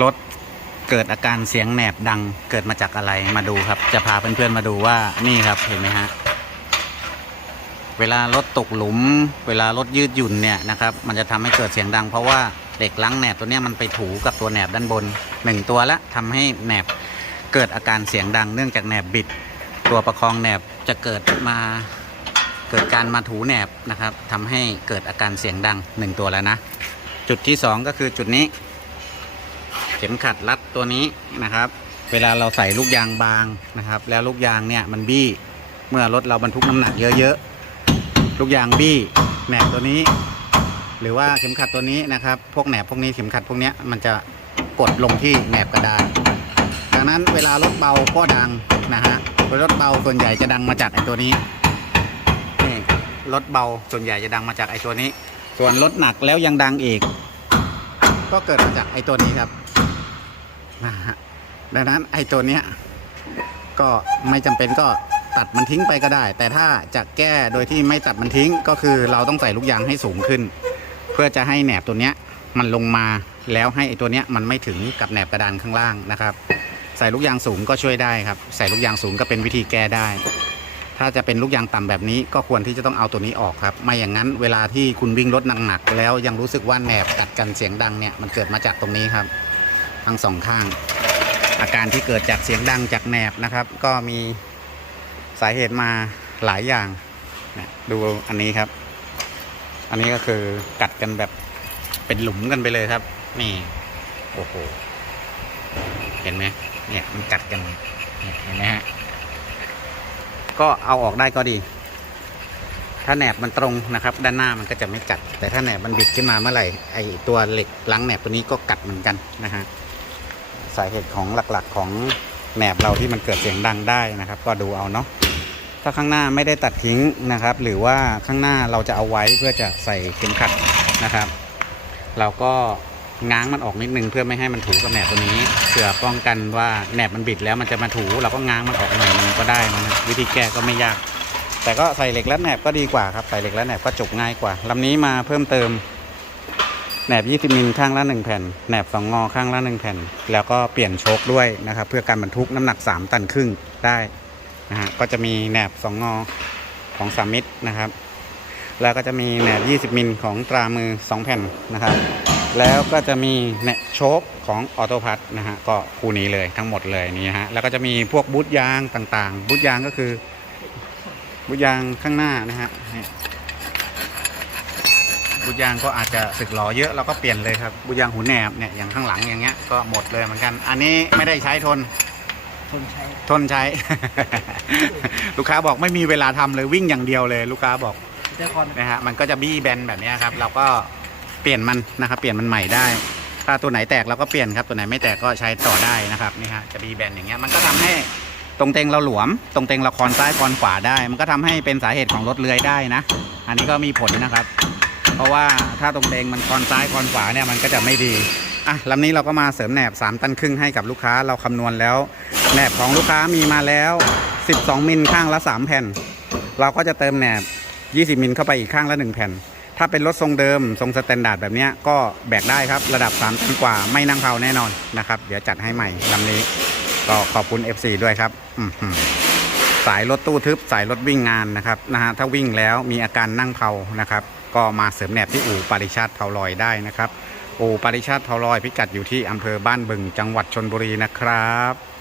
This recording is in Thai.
รถเกิดอาการเสียงแหนบดังเกิดมาจากอะไรมาดูครับ จะพาเพื่อนๆมาดูว่านี่ครับเห็นไหมฮะเวลารถตกหลุม เวลารถยืดหยุ่นเนี่ยนะครับมันจะทำให้เกิดเสียงดัง เพราะว่าเหล็กล้างแหนบตัวนี้มันไปถูกับตัวแหนบด้านบนหนึ่งตัวละทำให้แหนบเกิดอาการเสียงดัง เนื่องจากแหนบบิด ตัวประคองแหนบจะเกิดมาเกิดการมาถูแหนบนะครับทำให้เกิดอาการเสียงดังหนึ่งตัวแล้วนะ จุดที่สองก็คือจุดนี้ ข็มขัดรัดตัวนี้นะครับ เวลาเราใส่ลูกยางบางนะครับ แล้วลูกยางเนี่ยมันบี้เมื่อรถเราบรรทุกน้ำหนักเยอะๆลูกยางบี้แหนบตัวนี้ หรือว่าเข็มขัดตัวนี้นะครับ พวกแหนบพวกนี้เข็มขัดพวกเนี้ยมันจะกดลงที่แหนบกระดานดังนั้นเวลารถเบาก็ดังนะฮะรถเบาส่วนใหญ่จะดังมาจากไอ้ตัวนี้นี่รถเบาส่วนใหญ่จะดังมาจากไอ้ตัวนี้ ส่วนรถหนักแล้วยังดังอีก ก็เกิดมาจากไอ้ตัวนี้ครับ นะฮะดังนั้นไอ้ตัวเนี้ยก็ไม่จำเป็นก็ตัดมันทิ้งไปก็ได้ แต่ถ้าจะแก้โดยที่ไม่ตัดมันทิ้งก็คือเราต้องใส่ลูกยางให้สูงขึ้น เพื่อจะให้แหนบตัวเนี้ยมันลงมาแล้วให้ไอ้ตัวเนี้ยมันไม่ถึงกับแหนบกระดานข้างล่างนะครับ ใส่ลูกยางสูงก็ช่วยได้ครับ ใส่ลูกยางสูงก็เป็นวิธีแก้ได้ ถ้าจะเป็นลูกยางต่ำแบบนี้ก็ควรที่จะต้องเอาตัวนี้ออกครับ ไม่อย่างนั้นเวลาที่คุณวิ่งรถหนักๆแล้วยังรู้สึกว่าแหนบกัดกันเสียงดังเนี่ยมันเกิดมาจากตรงนี้ครับ ทั้งสองข้าง อาการที่เกิดจากเสียงดังจากแหนบนะครับ ก็มีสาเหตุมาหลายอย่างนะดูอันนี้ครับ อันนี้ก็คือกัดกันแบบเป็นหลุมกันไปเลยครับ นี่โอ้โหเห็นไหมเนี่ยมันกัดกันเนี่ยเห็นไหมฮะก็เอาออกได้ก็ดี ถ้าแหนบมันตรงนะครับ ด้านหน้ามันก็จะไม่กัด แต่ถ้าแหนบมันบิดขึ้นมาเมื่อไหร่ไอตัวเหล็กล้างแหนบตัวนี้ก็กัดเหมือนกันนะฮะ สาเหตุของหลักๆของแหนบเราที่มันเกิดเสียงดังได้นะครับ ก็ดูเอาเนาะถ้าข้างหน้าไม่ได้ตัดทิ้งนะครับ หรือว่าข้างหน้าเราจะเอาไว้เพื่อจะใส่เข็มขัดนะครับ เราก็ง้างมันออกนิดนึงเพื่อไม่ให้มันถูกับแหนบตัวนี้เพื่อป้องกันว่าแหนบมันบิดแล้วมันจะมาถูเราก็ง้างมันออกหน่อยนึงก็ได้นะวิธีแก้ก็ไม่ยาก แต่ก็ใส่เหล็กและแหนบก็ดีกว่าครับใส่เหล็กและแหนบก็จบง่ายกว่าลำนี้มาเพิ่มเติม หนบ 20 มิลข้างละ1แผ่นแหนบ 2 งอข้างละ1แผ่น แล้วก็เปลี่ยนโชคด้วยนะครับ เพื่อการบรรทุกน้ำหนัก 3 ตันครึ่งได้นะฮะก็จะมีแหนบ 2 งอของสามิตรนะครับ แล้วก็จะมีแหนบ 20 มิลของตรามือ 2 แผ่นนะครับ แล้วก็จะมีแหนบโชคของออโตพัทนะฮะก็คู่นี้เลยทั้งหมดเลยนี่ฮะแล้วก็จะมีพวกบูทยางต่างๆบูทยางก็คือบูทยางข้างหน้านะฮะ นี่บุยางก็อาจจะสึกหลอเยอะเราก็เปลี่ยนเลยครับบุยางหูแหนบเนี่ยอย่างข้างหลังอย่างเงี้ยก็หมดเลยเหมือนกัน อันนี้ไม่ได้ใช้ทนคนใช้ ทนใช้ ลูกค้าบอกไม่มีเวลาทำเลยวิ่งอย่างเดียวเลย ลูกค้าบอกแต่ก่อนนะฮะมันก็จะบี้แบนแบบเนี้ยครับ เราก็เปลี่ยนมันนะครับ เปลี่ยนมันใหม่ได้ ถ้าตัวไหนแตกเราก็เปลี่ยนครับ ตัวไหนไม่แตกก็ใช้ต่อได้นะครับนี่ฮะจะบี้แบนอย่างเงี้ยมันก็ทำให้ตรงเตงเราหลวม ตรงเตงเราคอนซ้ายคอนขวาได้ มันก็ทำให้เป็นสาเหตุของรถเลื้อยได้นะ อันนี้ก็มีผลนะครับ เพราะว่าถ้าตรงเตงมันคอนซ้ายคอนขวาเนี่ยมันก็จะไม่ดีอะลำนี้เราก็มาเสริมแหนบ 3 ตันครึ่งให้กับลูกค้าเราคำนวณแล้วแหนบของลูกค้ามีมาแล้ว 12 มิลข้างละ 3 แผ่น เราก็จะเติมแหนบ 20 มิลเข้าไปอีกข้างละ 1 แผ่น ถ้าเป็นรถทรงเดิมทรงสแตนดาร์ดแบบนี้ก็แบกได้ครับระดับ3ตันกว่าไม่นั่งเผาแน่นอนนะครับ เดี๋ยวจัดให้ใหม่ลำนี้ก็ขอบคุณ FC ด้วยครับอืสายรถตู้ทึบสายรถวิ่งงานนะครับนะฮะถ้าวิ่งแล้วมีอาการนั่งเผานะครับ ก็มาเสริมแหนบที่อู่ปาริชาติเทาลอยได้นะครับ อู่ปาริชาติเทาลอยพิกัดอยู่ที่อำเภอบ้านบึงจังหวัดชนบุรีนะครับ